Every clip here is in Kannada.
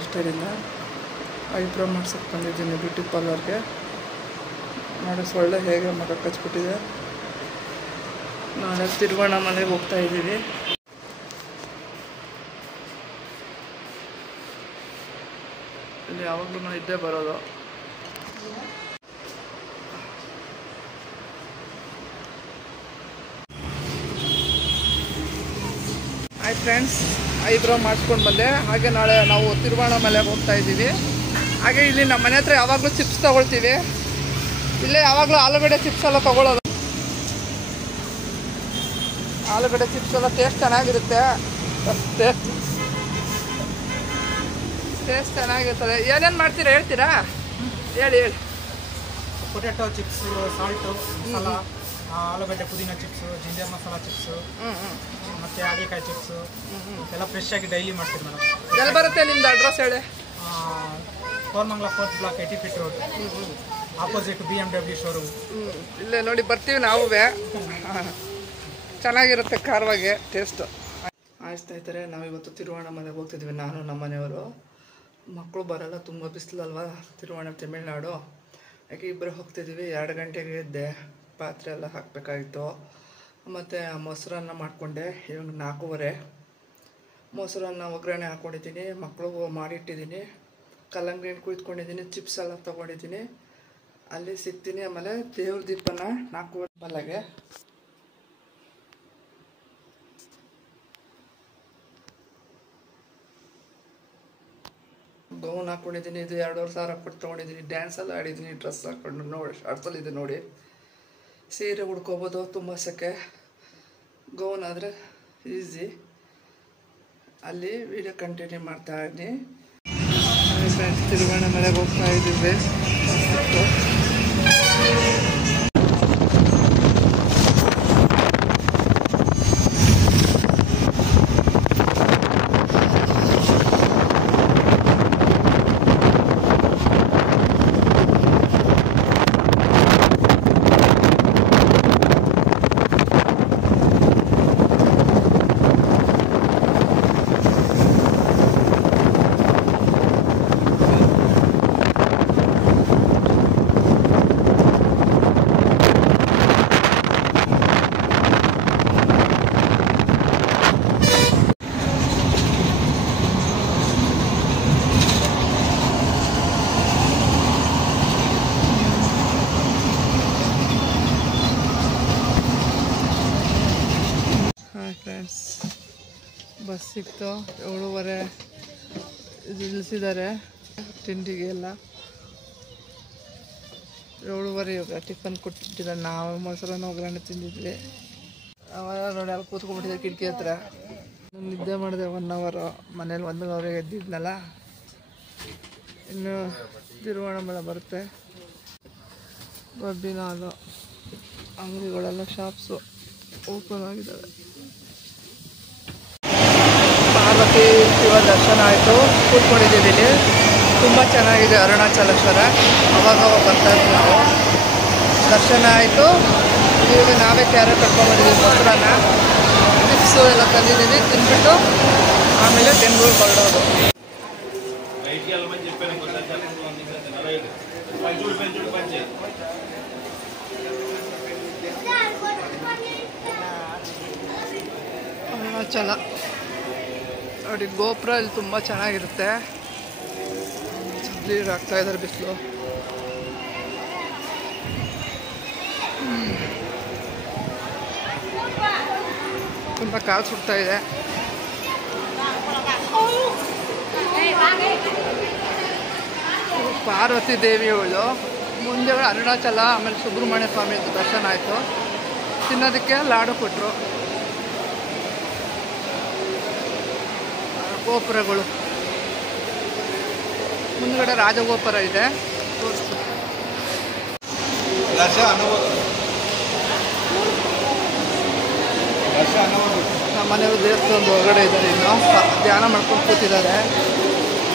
ಹೇರ್ ಸ್ಟೈಲಿಂದ ಐಬ್ರೋ ಮಾಡ್ಸೋಕ್ಕೆ ಬಂದಿದ್ದೀನಿ ಬ್ಯೂಟಿ ಪಾರ್ಲರ್ಗೆ. ನೋಡಿ ಸೊಳ್ಳೆ ಹೇಗೆ ಮಗ ಕಚ್ಬಿಟ್ಟಿದೆ. ನಾಳೆ ತಿರುವಣ್ಣಾಮಲೆಗೆ ಹೋಗ್ತಾ ಇದ್ದೀವಿ. ಇಲ್ಲಿ ಯಾವಾಗಲೂ ಇದ್ದೇ ಬರೋದು. ಹಾಯ್ ಫ್ರೆಂಡ್ಸ್, ಐಬ್ರೋ ಮಾಡಿಸ್ಕೊಂಡು ಬಂದೆ. ಹಾಗೆ ನಾಳೆ ನಾವು ತಿರುವಣ್ಣಾಮಲೆಗೆ ಹೋಗ್ತಾ ಇದ್ದೀವಿ. ಹಾಗೆ ಇಲ್ಲಿ ನಮ್ಮ ಮನೆ ಹತ್ರ ಯಾವಾಗಲೂ ಚಿಪ್ಸ್ ತೊಗೊಳ್ತೀವಿ. ಇಲ್ಲೇ ಯಾವಾಗಲೂ ಆಲೂಗಡ್ಡೆ ಚಿಪ್ಸ್ ಎಲ್ಲ ತೊಗೊಳ್ಳೋದು. ಆಲೂಗಡ್ಡೆ ಚಿಪ್ಸ್ ಎಲ್ಲ ಟೇಸ್ಟ್ ಚೆನ್ನಾಗಿರುತ್ತೆ. ಟೇಸ್ಟ್ ಚೆನ್ನಾಗಿರ್ತದೆ. ಏನೇನು ಮಾಡ್ತೀರಾ ಹೇಳ್ತೀರಾ? ಹೇಳಿ. ಪೊಟ್ಯಾಟೊ ಚಿಪ್ಸ್, ಸಾಲ್ಟು ಮಸಾಲ, ಆಲೂಗಡ್ಡೆ ಪುದೀನ ಚಿಪ್ಸು, ಜಿಂಜರ್ ಮಸಾಲ ಚಿಪ್ಸು, ಮತ್ತು ಹಾಗಲಕಾಯಿ ಚಿಪ್ಸು ಎಲ್ಲ ಫ್ರೆಶ್ ಆಗಿ ಡೈಲಿ ಮಾಡ್ತೀವಿ ಮೇಡಮ್. ಎಲ್ಲಿ ಬರುತ್ತೆ ನಿಮ್ದು ಅಡ್ರೆಸ್ ಹೇಳಿ? Koramangala 4th block 80 feet road, opposite BMW showroom. ಇಲ್ಲೇ ನೋಡಿ ಬರ್ತೀವಿ ನಾವು. ಚೆನ್ನಾಗಿರುತ್ತೆ ಖಾರವಾಗಿ ಟೇಸ್ಟು. ಸ್ನೇಹಿತರೆ, ನಾವಿವತ್ತು ತಿರುವಣ್ಣಾಮಲೆಗೆ ಹೋಗ್ತಿದ್ವಿ. ನಾನು ನಮ್ಮ ಮನೆಯವರು. ಮಕ್ಕಳು ಬರೋಲ್ಲ, ತುಂಬ ಬಿಸಿಲಲ್ವಾ ತಿರುವಣ್ಣ ತಮಿಳ್ನಾಡು. ಯಾಕೆ ಇಬ್ಬರು ಹೋಗ್ತಿದ್ದೀವಿ. 2 ಗಂಟೆಗೆ ಎದ್ದೆ, ಪಾತ್ರೆ ಎಲ್ಲ ಹಾಕಬೇಕಾಗಿತ್ತು. ಮತ್ತು ಮೊಸರನ್ನ ಮಾಡಿಕೊಂಡೆ. ಇವಾಗ 4:15. ಮೊಸರನ್ನ ಒಗ್ಗರಣೆ ಹಾಕ್ಕೊಂಡಿದ್ದೀನಿ. ಮಕ್ಕಳು ಮಾಡಿಟ್ಟಿದ್ದೀನಿ. ಕಲ್ಲಂಗಡಿ ಹಣ್ಣು ಕುಯ್ದುಕೊಂಡಿದ್ದೀನಿ. ಚಿಪ್ಸ್ ಎಲ್ಲ ತೊಗೊಂಡಿದ್ದೀನಿ. ಅಲ್ಲಿ ಸಿಗ್ತೀನಿ. ಆಮೇಲೆ ದೇವ್ರ ದೀಪನ 4:15 ಬಲೆಗೆ. ಗೌನ್ ಹಾಕ್ಕೊಂಡಿದ್ದೀನಿ. ಇದು 2,500 ಕೊಟ್ಟು ತೊಗೊಂಡಿದ್ದೀನಿ. ಡ್ಯಾನ್ಸ್ ಎಲ್ಲ ಆಡಿದ್ದೀನಿ. ಡ್ರೆಸ್ ಹಾಕ್ಕೊಂಡು ನೋಡಿ ಶಾರ್ಟ್ಸಲ್ಲಿದೆ ನೋಡಿ. ಸೀರೆ ಉಡ್ಕೋಬೋದು, ತುಂಬ ಸೆಕೆ. ಗೌನ್ ಆದರೆ ಈಸಿ. ಅಲ್ಲಿ ವಿಡಿಯೋ ಕಂಟಿನ್ಯೂ ಮಾಡ್ತಾ ಇದ್ದೀನಿ. ಫ್ರೆಂಡ್ಸ್, ತಿರುವಣ್ಣಾಮಲೆಗೆ ಹೋಗ್ತಾ ಇದ್ದೀವಿ. ಫ್ರೆಂಡ್ಸ್, ಬಸ್ ಸಿಕ್ತು. 7:15 ಇಳಿಸಿದ್ದಾರೆ ತಿಂಡಿಗೆ ಎಲ್ಲ. 7:15 ಇವಾಗ ಟಿಫನ್ ಕೊಟ್ಟಿದ್ದಾರೆ. ನಾವು ಮೊಸರನ್ನ ಒಗ್ಗರಣೆ ತಿಂದಿದ್ವಿ. ಅವಾಗ ನೋಡಿ ಅಲ್ಲಿ ಕೂತ್ಕೊಂಡ್ಬಿಟ್ಟಿದ್ದೆ ಕಿಟಕಿ ಹತ್ರ. ನಿದ್ದೆ ಮಾಡಿದೆ 1 ಅವರ್. ಮನೇಲಿ 1 ಅವರಿಗೆ ಎದ್ದಿದ್ನಲ್ಲ. ಇನ್ನು ತಿರುವಣ್ಣಾಮಲೆ ಬರುತ್ತೆ. ಕಬ್ಬಿನ ಹಾಲು ಅಂಗಡಿಗಳೆಲ್ಲ ಶಾಪ್ಸು ಓಪನ್ ಆಗಿದ್ದಾವೆ. ಪಾರ್ವತಿ ಶಿವ ದರ್ಶನ ಆಯಿತು. ಕೂತ್ಕೊಂಡಿದ್ದೀವಿ ಇಲ್ಲಿ. ತುಂಬ ಚೆನ್ನಾಗಿದೆ ಅರುಣಾಚಲೇಶ್ವರ. ಅವಾಗ ಬರ್ತಾ ಇದ್ವಿ ನಾವು. ದರ್ಶನ ಆಯಿತು. ಈಗ ನಾವೇ ಕ್ಯಾರೆಟ್ ಕಟ್ಕೊಂಡ್ಬಂದಿದ್ದೀವಿ. ಮೊಸರನ್ನ ಚಿಪ್ಸು ಎಲ್ಲ ತಂದಿದ್ದೀವಿ. ತಿಂದ್ಬಿಟ್ಟು ಆಮೇಲೆ ಬೆಂಗಳೂರಿಗೆ ಹೊರಡೋದು. ಅರುಣಾಚಲ ನೋಡಿ, ಗೋಪುರ ಇಲ್ಲಿ ತುಂಬ ಚೆನ್ನಾಗಿರುತ್ತೆ. ನೀರು ಹಾಕ್ತಾ ಇದ್ದಾರೆ ಬಿಸಿಲು. ತುಂಬ ಕಾಲು ಸುಡ್ತಾ ಇದೆ. ಪಾರ್ವತಿ ದೇವಿಯವಳು ಮುಂದೆ ಅರುಣಾಚಲ, ಆಮೇಲೆ ಸುಬ್ರಹ್ಮಣ್ಯ ಸ್ವಾಮಿ ದರ್ಶನ ಆಯಿತು. ತಿನ್ನೋದಕ್ಕೆ ಲಾಡು ಕೊಟ್ಟರು. ಗೋಪುರಗಳು ಮುಂದ್ಗಡೆ ರಾಜಗೋಪುರ ಇದೆ, ತೋರಿಸ್ತು. ನಮ್ಮ ಮನೆಯವರು ದೇವಸ್ಥಾನದ ಹೊರಗಡೆ ಇದ್ದಾರೆ. ಇನ್ನು ಧ್ಯಾನ ಮಾಡ್ಕೊಂಡು ಕೂತಿದ್ದಾರೆ.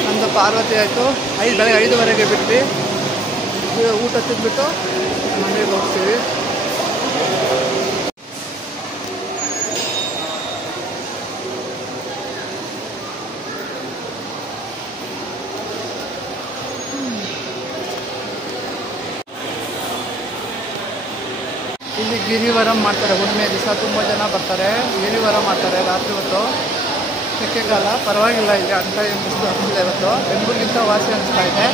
ನಮ್ಮದು ಪಾರ್ವತಿ ಆಯಿತು. ಬೆಳಗ್ಗೆ 5:15 ಬಿಟ್ವಿ. ಊಟ ತಿಂದ್ಬಿಟ್ಟು ಮನೆಗೆ ಹೋಗ್ತೀವಿ. ಇಲ್ಲಿ ಗಿರಿವರಂ ಮಾಡ್ತಾರೆ, ಹುಣ್ಣಿಮೆ ದಿವಸ ತುಂಬ ಜನ ಬರ್ತಾರೆ, ಗಿರಿವರ ಮಾಡ್ತಾರೆ ರಾತ್ರಿ ಹೊತ್ತು. ಸೆಕೆಗಾಲ ಪರವಾಗಿಲ್ಲ, ಇಲ್ಲಿ ಅಂತ ಬಿಸಿಲು ಆಗ್ತಿಲ್ಲ ಇವತ್ತು, ಬೆಂಗಳೂರಿಗಿಂತ ವಾಸಿ ಅನಿಸ್ತಾ ಇದೆ.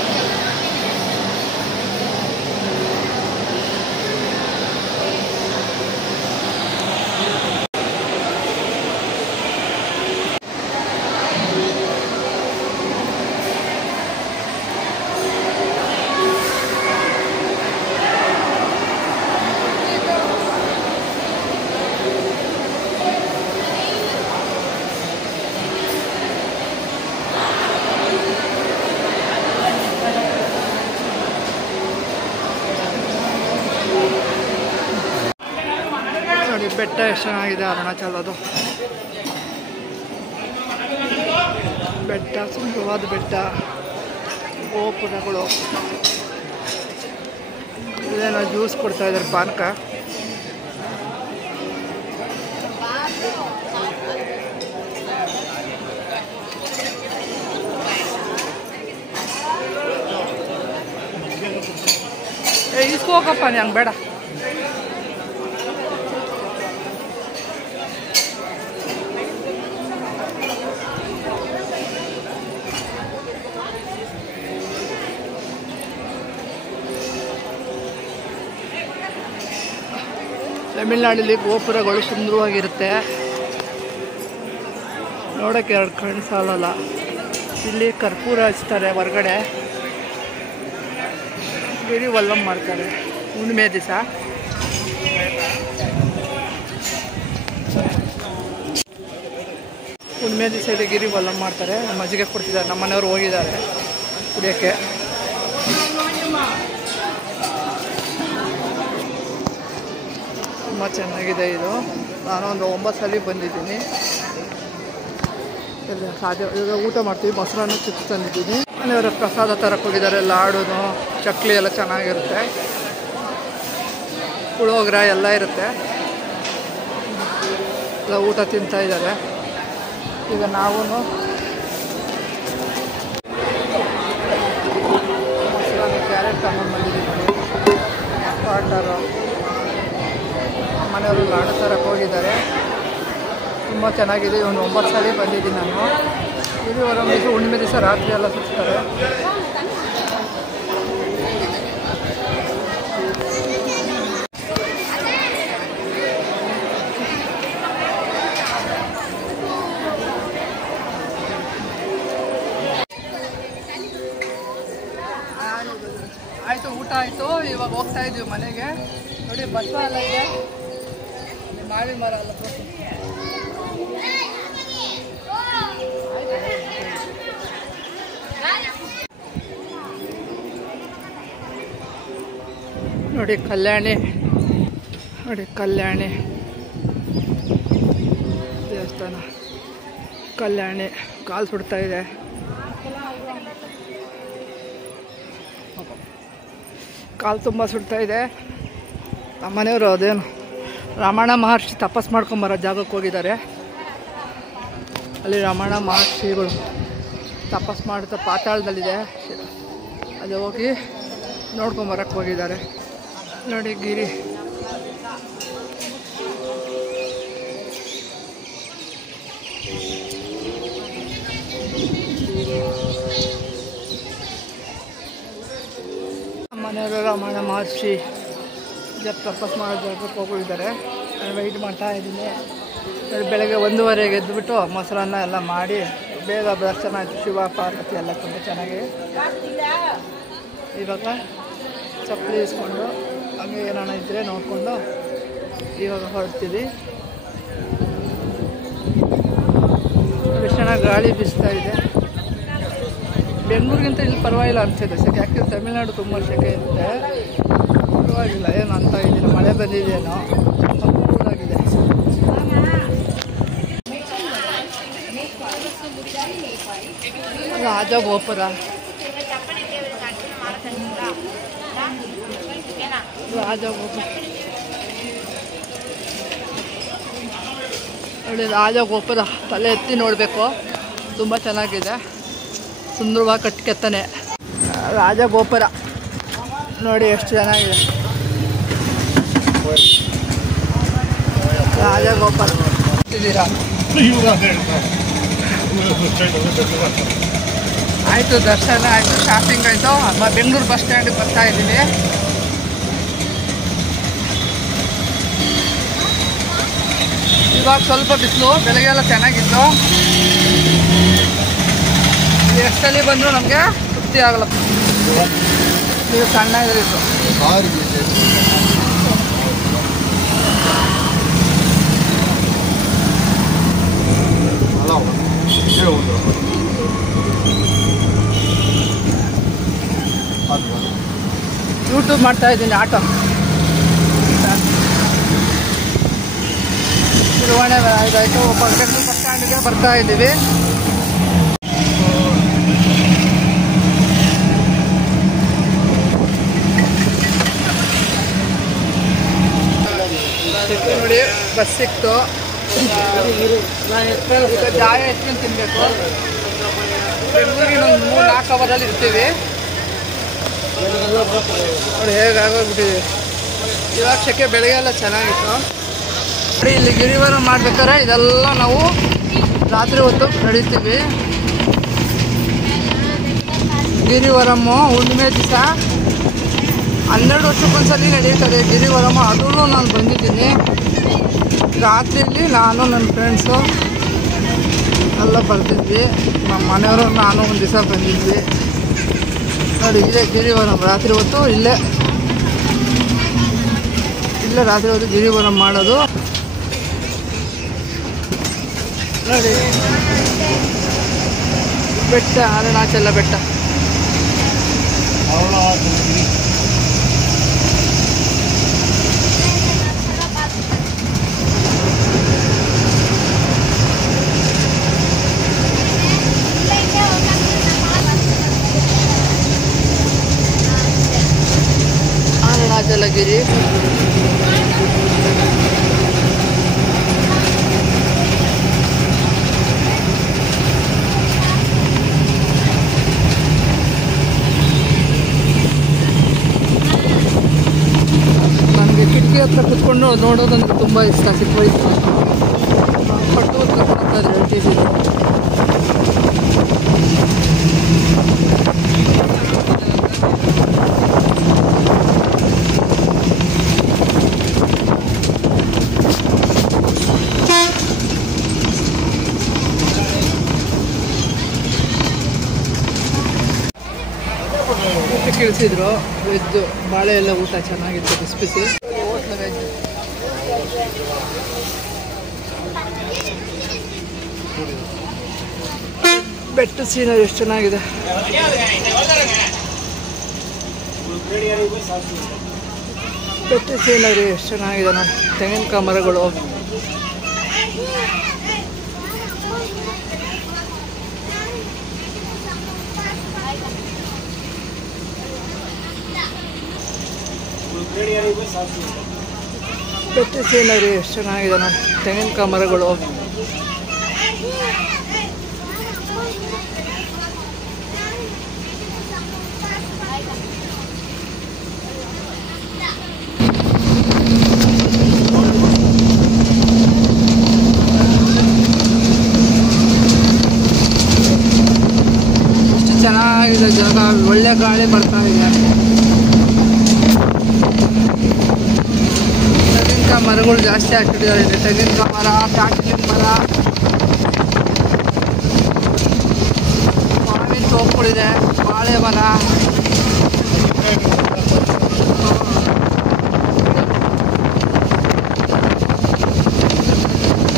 ನೋಡಿ ಬೆಟ್ಟ ಎಷ್ಟು ಚೆನ್ನಾಗಿದೆ, ಅರುಣಾಚಲದು ಬೆಟ್ಟ, ಸುಂದರವಾದ ಬೆಟ್ಟ, ಗೋಪುರಗಳು. ಇದೇನೋ ಜ್ಯೂಸ್ ಕೊಡ್ತಾ ಇದ್ದಾರೆ, ಪಾನಕ. ಇಸ್ಕೋಕಪ್ಪ, ಹಂಗೆ ಬೇಡ. ತಮಿಳ್ನಾಡಲ್ಲಿ ಗೋಪುರಗಳು ಸುಂದರವಾಗಿರುತ್ತೆ, ನೋಡೋಕ್ಕೆ ಎರಡು ಕಣ್ಣು ಸಾಲಲ್ಲ. ಇಲ್ಲಿ ಕರ್ಪೂರ ಹಚ್ತಾರೆ ಹೊರಗಡೆ, ಗಿರಿವಲ್ಲಂ ಮಾಡ್ತಾರೆ ಹುಣ್ಣಿಮೆ ದಿವಸ. ಹುಣ್ಣಿಮೆ ದಿವಸ ಇದೆ ಗಿರಿವಲ್ಲಂ ಮಾಡ್ತಾರೆ. ನಮ್ಮ ಅಜ್ಜಿಗೆ ಕೊಡ್ತಿದ್ದಾರೆ, ನಮ್ಮ ಮನೆಯವರು ಹೋಗಿದ್ದಾರೆ ಕುಡಿಯೋಕ್ಕೆ. ತುಂಬ ಚೆನ್ನಾಗಿದೆ ಇದು. ನಾನು ಒಂದು 9 ಸಲ ಬಂದಿದ್ದೀನಿ. ಎಲ್ಲ ಸಾಧ್ಯ ಈಗ ಊಟ ಮಾಡ್ತೀವಿ, ಮೊಸರನ್ನು ಚಿಪ್ಸ್ ತಂದಿದ್ದೀನಿ. ಮನೆಯವರ ಪ್ರಸಾದ ತರಕ್ಕೆ ಹೋಗಿದ್ದಾರೆ, ಲಾಡು, ಚಕ್ಲಿ ಎಲ್ಲ ಚೆನ್ನಾಗಿರುತ್ತೆ, ಪುಳಿಯೋಗರೆ ಎಲ್ಲ ಇರುತ್ತೆ. ಎಲ್ಲ ಊಟ ತಿಂತಾ ಇದ್ದಾರೆ. ಈಗ ನಾವು ಮೊಸರನ್ನು ಕ್ಯಾರೆಟ್ ತಗೊಂಡು ಬಂದಿದ್ದೀವಿ. ವಾಟರು, ಮನೆಯವರು ಲಾಡು ತರಕ್ಕೆ ಹೋಗಿದ್ದಾರೆ. ತುಂಬ ಚೆನ್ನಾಗಿದೆ. ಒಂದು 9 ಸಲ ಬಂದಿದ್ದೀನಿ ನಾನು. ಗಿರಿವರಂ ದಿವಸ ಹುಣ್ಣಿಮೆ ದಿವಸ ರಾತ್ರಿ ಎಲ್ಲ ಸುತ್ತಾರೆ. ಆಯಿತು, ಊಟ ಆಯಿತು. ಇವಾಗ ಹೋಗ್ತಾ ಇದ್ದೀವಿ ಮನೆಗೆ. ನೋಡಿ ಬಸವ ಎಲ್ಲ ಇದೆ, ಮಾವಿನ ಮರ ಎಲ್ಲ ನೋಡಿ. ಕಲ್ಯಾಣಿ ನೋಡಿ, ಕಲ್ಯಾಣಿ ದೇವಸ್ಥಾನ. ಕಲ್ಯಾಣಿ ಕಾಲು ಸುಡ್ತಾ ಇದೆ. ಕಾಲು ತುಂಬ ಸುಡ್ತಾ ಇದೆ. ನಮ್ಮ ಮನೆಯವರು ಅದೇನು ರಮಣ ಮಹರ್ಷಿ ತಪಸ್ ಮಾಡ್ಕೊಂಬರೋ ಜಾಗಕ್ಕೆ ಹೋಗಿದ್ದಾರೆ. ಅಲ್ಲಿ ರಮಣ ಮಹರ್ಷಿಗಳು ತಪಸ್ ಮಾಡ್ತಾ ಪಾತಾಳದಲ್ಲಿದೆ, ಅಲ್ಲಿ ಹೋಗಿ ನೋಡ್ಕೊಂಬರಕ್ಕೆ ಹೋಗಿದ್ದಾರೆ. ನೋಡಿ ಗಿರಿ. ಮನೆಯವರು ರಮಣ ಮಹರ್ಷಿ ತಪಸ್ ಮಾಡೋ ಜಾಗಕ್ಕೆ ಹೋಗಿದ್ದಾರೆ. ನಾನು ವೆಯ್ಟ್ ಮಾಡ್ತಾ ಇದ್ದೀನಿ. ಬೆಳಗ್ಗೆ 1:30ಗೆ ಎದ್ದುಬಿಟ್ಟು ಮೊಸರನ್ನ ಎಲ್ಲ ಮಾಡಿ ಬೇಗ ದರ್ಶನ ಆಯಿತು. ಶಿವ ಪಾರ್ವತಿ ಎಲ್ಲ ತುಂಬ ಚೆನ್ನಾಗಿ. ಇವಾಗ ಚಪ್ಪಲಿ ಇಸ್ಕೊಂಡು ಹಂಗೆ ಏನಾನ ಇದ್ದರೆ ನೋಡಿಕೊಂಡು ಇವಾಗ ಹೊರಡ್ತೀವಿ. ಎಷ್ಟು ಚೆನ್ನಾಗಿ ಗಾಳಿ ಬೀಸ್ತಾ ಇದೆ. ಬೆಂಗಳೂರಿಗಿಂತ ಇಲ್ಲಿ ಪರವಾಗಿಲ್ಲ ಅನಿಸಿದೆ ಸೆಕೆ. ಯಾಕೆ ತಮಿಳ್ನಾಡು ತುಂಬ ಸೆಕೆ ಇರುತ್ತೆ, ಪರವಾಗಿಲ್ಲ ಏನು ಅಂತ ಇದ್ದೀನಿ. ಮಳೆ ಬಂದಿದೆಯೇನೋ, ಕೂಲಾಗಿದೆ. ರಾಜಗೋಪುರ, ರಾಜಗೋಪುರ ನೋಡಿ. ರಾಜಗೋಪುರ ತಲೆ ಎತ್ತಿ ನೋಡಬೇಕು, ತುಂಬ ಚೆನ್ನಾಗಿದೆ, ಸುಂದರವಾಗಿ ಕಟ್ಟಿಕೆತ್ತನೆ. ರಾಜಗೋಪುರ ನೋಡಿ ಎಷ್ಟು ಚೆನ್ನಾಗಿದೆ. ರಾಜಗೋಪಾಲ್ ಇದ್ದೀರಾ? ಆಯಿತು, ದರ್ಶನ ಆಯಿತು, ಶಾಪಿಂಗ್ ಆಯಿತು. ಬೆಂಗಳೂರು ಬಸ್ ಸ್ಟ್ಯಾಂಡಿಗೆ ಬರ್ತಾ ಇದ್ದೀವಿ. ಇವಾಗ ಸ್ವಲ್ಪ ಬಿಸಿಲು, ಬೆಳಗ್ಗೆಲ್ಲ ಚೆನ್ನಾಗಿತ್ತು. ಎಷ್ಟಲ್ಲಿ ಬಂದರೂ ನಮಗೆ ತೃಪ್ತಿ ಆಗಲ್ಲ. ಇದು ಸಣ್ಣ ಇದ್ರಿತ್ತು. ಯೂಟ್ಯೂಬ್ ಮಾಡ್ತಾ ಇದ್ದೀನಿ. ಆಟೋ ತಿರುವಣೆ ಇದಾಯಿತು. ಬೆಂಗಳೂರು ಬಸ್ ಸ್ಟ್ಯಾಂಡಿಗೆ ಬರ್ತಾ ಇದ್ದೀವಿ. ನೋಡಿ ಬಸ್ ಸಿಕ್ತು. ಈಗ ಜಾಯ ಎತ್ಕೊಂಡು ತಿನ್ನಬೇಕು. ಬೆಂಗಳೂರಿನ ಒಂದು 3-4 ಅವರಲ್ಲಿ ಇರ್ತೀವಿ. ನೋಡಿ ಹೇಗಾಗೋಗ್ಬಿಟ್ಟಿದೆ ಇವಾಗ. ಸೆಕೆ ಬೆಳಗ್ಗೆ ಎಲ್ಲ ಚೆನ್ನಾಗಿತ್ತು. ನೋಡಿ ಇಲ್ಲಿ ಗಿರಿವರ ಮಾಡ್ಬೇಕಾದ್ರೆ ಇದೆಲ್ಲ ನಾವು ರಾತ್ರಿ ಹೊತ್ತು ನಡೀತೀವಿ. ಗಿರಿವರಮ್ಮು ಹುಣ್ಣಿಮೆ ದಿವಸ 12 ವರ್ಷಕ್ಕೊಂದ್ಸಲಿ ನಡೀತದೆ ಗಿರಿವರಮ್ಮ. ಅದೂ ನಾನು ಬಂದಿದ್ದೀನಿ. ರಾತ್ರಿಯಲ್ಲಿ ನಾನು ನನ್ನ ಫ್ರೆಂಡ್ಸು ಎಲ್ಲ ಬರ್ತಿದ್ವಿ. ನಮ್ಮ ಮನೆಯವರು ನಾನು ಒಂದು ದಿವಸ ಬಂದಿದ್ವಿ. ನೋಡಿ ಇಲ್ಲೇ ಗಿರಿವರಂ ರಾತ್ರಿ ಹೊತ್ತು ಇಲ್ಲೇ ರಾತ್ರಿ ಹೊತ್ತು ಗಿರಿವರಂ ಮಾಡೋದು. ನೋಡಿ ಬೆಟ್ಟ, ಅರುಣಾಚಲ ಬೆಟ್ಟ. ಅರುಣಾಚಲಗಿರಿ. ನನಗೆ ಕಿಟಕಿ ಹತ್ರ ಕುತ್ಕೊಂಡು ನೋಡೋದಂದ್ರೆ ತುಂಬ ಇಷ್ಟ. ಚಿಕ್ಕ ವಯಸ್ಸು ಪಟ್ಟು ಕರ್ಕೊಂಡು ಹೇಳ್ತಿದ್ದೀನಿ. ಕೇಳಿಸಿದ್ರು ವೆಜ್ ಬಾಳೆ ಎಲ್ಲ ಊಟ ಚೆನ್ನಾಗಿತ್ತು, ಬಿಸಿ ಬಿಸಿ. ಹೋಟ್ಲ ವೆಜ್. ಬೆಟ್ಟ ಸೀನರಿ ಎಷ್ಟು ಚೆನ್ನಾಗಿದೆ. ಬೆಟ್ಟ ಸೀನರಿ ಎಷ್ಟು ಚೆನ್ನಾಗಿದೆ ನೋಡಿ. ತೆಂಗಿನಕಾಯಿ ಮರಗಳು. ಬೆಟ್ಟ ಸೀನರಿ ಎಷ್ಟು ಚೆನ್ನಾಗಿದೆ ನೋಡಿ. ತೆಂಗಿನಕಾಯಿ ಮರಗಳು. ಎಷ್ಟು ಚೆನ್ನಾಗಿದೆ ಜಾಗ. ಒಳ್ಳೆ ಗಾಳಿ ಬರ್ತಾ ಇದೆ. ತೆಂಗಿನಕಾಯಿ ಮರಗಳು ಜಾಸ್ತಿ ಹಾಕಿಟ್ಟಿದ್ದಾರೆ. ತೆಂಗಿನಕಾಯಿ ಮರ, ದಾಟಿನ ಮರ, ಮಾವಿನ ತೋಪುಗಳಿದೆ, ಬಾಳೆ ಮರ.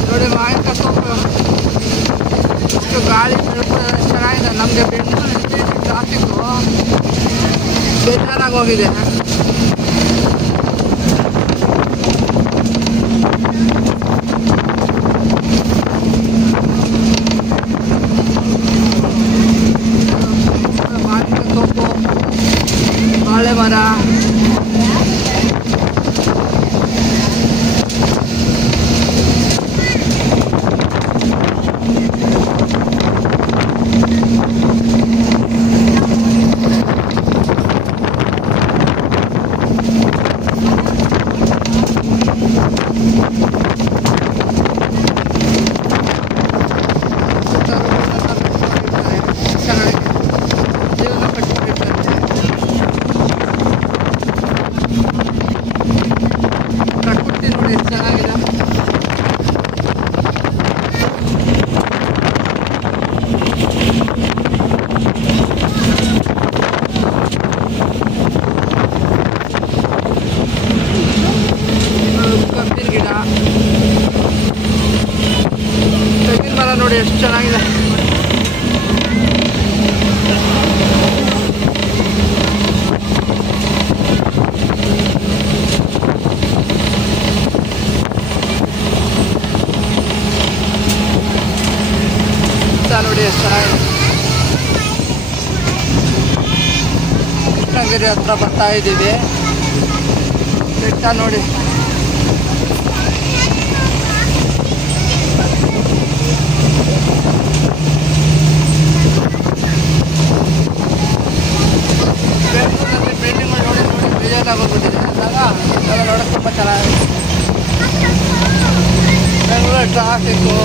ನೋಡಿ ಮಾವಿನಕಾಯಿ ತೋಪು ಎಷ್ಟು ಗಾಳಿ ಚೆನ್ನಾಗಿದೆ. ನಮಗೆ ಬೆಂಗಳೂರಲ್ಲಿ ಟ್ರಾಫಿಕ್ಕು ಬೇಜಾರಾಗೋಗಿದೆ. ಬಾಳೆ ಮರ, ದಾವಣಗೆರೆ ಹತ್ರ ಬರ್ತಾ ಇದ್ದೀವಿ. ಬೆಟ್ಟ ನೋಡಿ. ಬೆಂಗಳೂರಲ್ಲಿ ಬಿಲ್ಡಿಂಗ್ ನೋಡಿ ಬೇಜಾರಾಗೋಗ್ಬಿಟ್ಟಿದೆ. ಅಂದಾಗ ಎಲ್ಲ ನೋಡೋಕ್ಕೆ ತುಂಬ ಚೆನ್ನಾಗಿದೆ. ಬೆಂಗಳೂರು ಟ್ರಾಫಿಕ್ಕು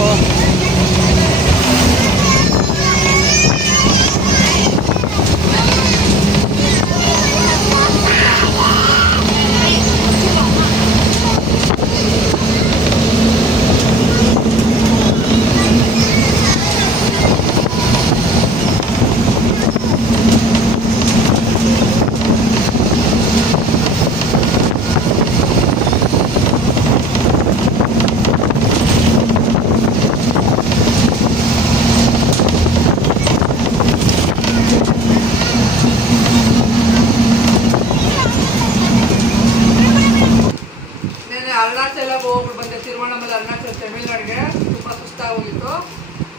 ಅರುಣಾಚಲ ಹೋಗ್ಬಿಟ್ಟು ಬಂದೆ. ತಿರುವಣ್ಣಾಮಲೈ ಅರುಣಾಚಲ ತಮಿಳ್ನಾಡಿಗೆ ತುಂಬ ಸುಸ್ತಾಗೋಗಿತ್ತು.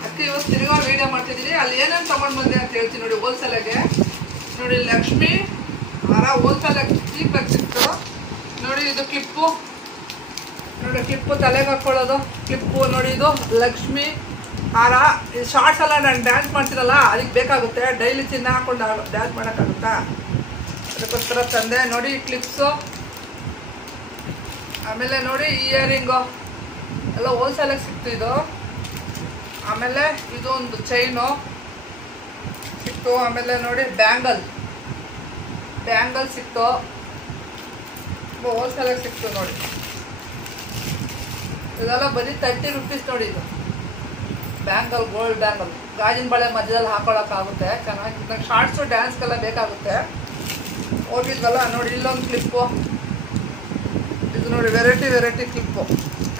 ಅದಕ್ಕೆ ಇವತ್ತು ತಿರುಗಾ ವೀಡಿಯೋ ಮಾಡ್ತಿದ್ದೀನಿ. ಅಲ್ಲಿ ಏನೇನು ತೊಗೊಂಡು ಬಂದೆ ಅಂತ ಹೇಳ್ತೀನಿ ನೋಡಿ. ಹೋಲ್ಸೇಲಾಗೆ ನೋಡಿ ಲಕ್ಷ್ಮಿ ಹಾರ ಹೋಲ್ಸೇಲಾಗಿ ಚೀಪಾಗಿ ಸಿಕ್ತು ನೋಡಿ. ಇದು ಕ್ಲಿಪ್ಪು ನೋಡಿ, ಕ್ಲಿಪ್ಪು ತಲೆಗೆ ಹಾಕ್ಕೊಳ್ಳೋದು ಕ್ಲಿಪ್ಪು ನೋಡಿ. ಇದು ಲಕ್ಷ್ಮಿ ಹಾರ. ಇದು ಶಾರ್ಟ್ಸ್ ಎಲ್ಲ ನಾನು ಡ್ಯಾನ್ಸ್ ಮಾಡ್ತೀನಲ್ಲ ಅದಕ್ಕೆ ಬೇಕಾಗುತ್ತೆ. ಡೈಲಿ ಚಿನ್ನ ಹಾಕೊಂಡು ಡ್ಯಾನ್ಸ್ ಮಾಡೋಕ್ಕಾಗುತ್ತಾ, ಅದಕ್ಕೋಸ್ಕರ ತಂದೆ ನೋಡಿ. ಕ್ಲಿಪ್ಸು ಆಮೇಲೆ ನೋಡಿ ಇಯರಿಂಗು ಎಲ್ಲ ಹೋಲ್ಸೇಲಾಗಿ ಸಿಕ್ತು ಇದು. ಆಮೇಲೆ ಇದು ಒಂದು ಚೈನು ಸಿಕ್ತು. ಆಮೇಲೆ ನೋಡಿ ಬ್ಯಾಂಗಲ್ ಸಿಕ್ತು, ಹೋಲ್ಸೇಲಾಗಿ ಸಿಕ್ತು ನೋಡಿ. ಇದೆಲ್ಲ ಬರೀ 30 ರೂಪೀಸ್ ನೋಡಿ. ಇದು ಬ್ಯಾಂಗಲ್, ಗೋಲ್ಡ್ ಬ್ಯಾಂಗಲ್, ಗಾಜಿನ ಬಳೆ ಮಧ್ಯದಲ್ಲಿ ಹಾಕೊಳ್ಳೋಕ್ಕಾಗುತ್ತೆ. ಚೆನ್ನಾಗಿ ನಂಗೆ ಶಾರ್ಟ್ಸು ಡ್ಯಾನ್ಸ್ಗೆಲ್ಲ ಬೇಕಾಗುತ್ತೆ. ಹೋಗಿದ್ವಲ್ಲ ನೋಡಿ. ಇಲ್ಲೊಂದು ಕ್ಲಿಪ್ಪು, ಇದು ನೋಡಿ ವೆರೈಟಿ ಕ್ಲಿಪ್ಪು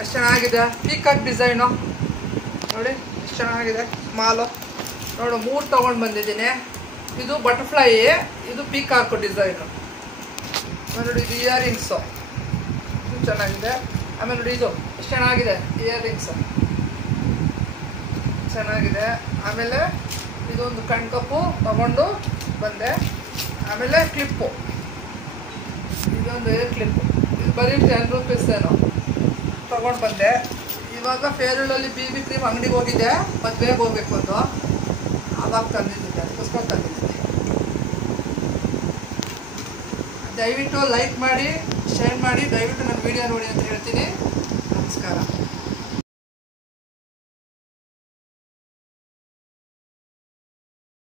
ಎಷ್ಟು ಚೆನ್ನಾಗಿದೆ. ಪೀಕಾಕ್ ಡಿಸೈನು ನೋಡಿ ಎಷ್ಟು ಚೆನ್ನಾಗಿದೆ. ಮಾಲು ನೋಡು 3 ತೊಗೊಂಡು ಬಂದಿದ್ದೀನಿ. ಇದು ಬಟರ್ಫ್ಲೈ, ಇದು ಪೀಕಾಕು ಡಿಸೈನು ನೋಡಿ. ಇದು ಇಯರಿಂಗ್ಸು ಇದು ಚೆನ್ನಾಗಿದೆ. ಆಮೇಲೆ ನೋಡಿ ಇದು ಎಷ್ಟು ಚೆನ್ನಾಗಿದೆ ಇಯರಿಂಗ್ಸು ಚೆನ್ನಾಗಿದೆ. ಆಮೇಲೆ ಇದೊಂದು ಕಣ್ಕಪ್ಪು ತೊಗೊಂಡು ಬಂದೆ. ಆಮೇಲೆ ಕ್ಲಿಪ್ಪು, ಇದೊಂದು ಏರ್ ಕ್ಲಿಪ್ಪು, ಇದು ಬರೀ 10 ರೂಪೀಸ್ ಏನೋ ತೊಗೊಂಡು ಬಂದೆ. ಇವಾಗ ಫೇರ್ವೆಲಲ್ಲಿ BB ಕ್ರೀಮ್ ಅಂಗಡಿಗೆ ಹೋಗಿದ್ದೆ, ಮದುವೆಗೆ ಹೋಗ್ಬೇಕು ಅಂತ. ಆವಾಗ ತಂದಿದ್ದೆ, ಅದಕ್ಕೋಸ್ಕರ ತಂದಿದ್ದೆ. ದಯವಿಟ್ಟು ಲೈಕ್ ಮಾಡಿ, ಶೇರ್ ಮಾಡಿ, ದಯವಿಟ್ಟು ನನ್ನ ವೀಡಿಯೋ ನೋಡಿ ಅಂತ ಹೇಳ್ತೀನಿ.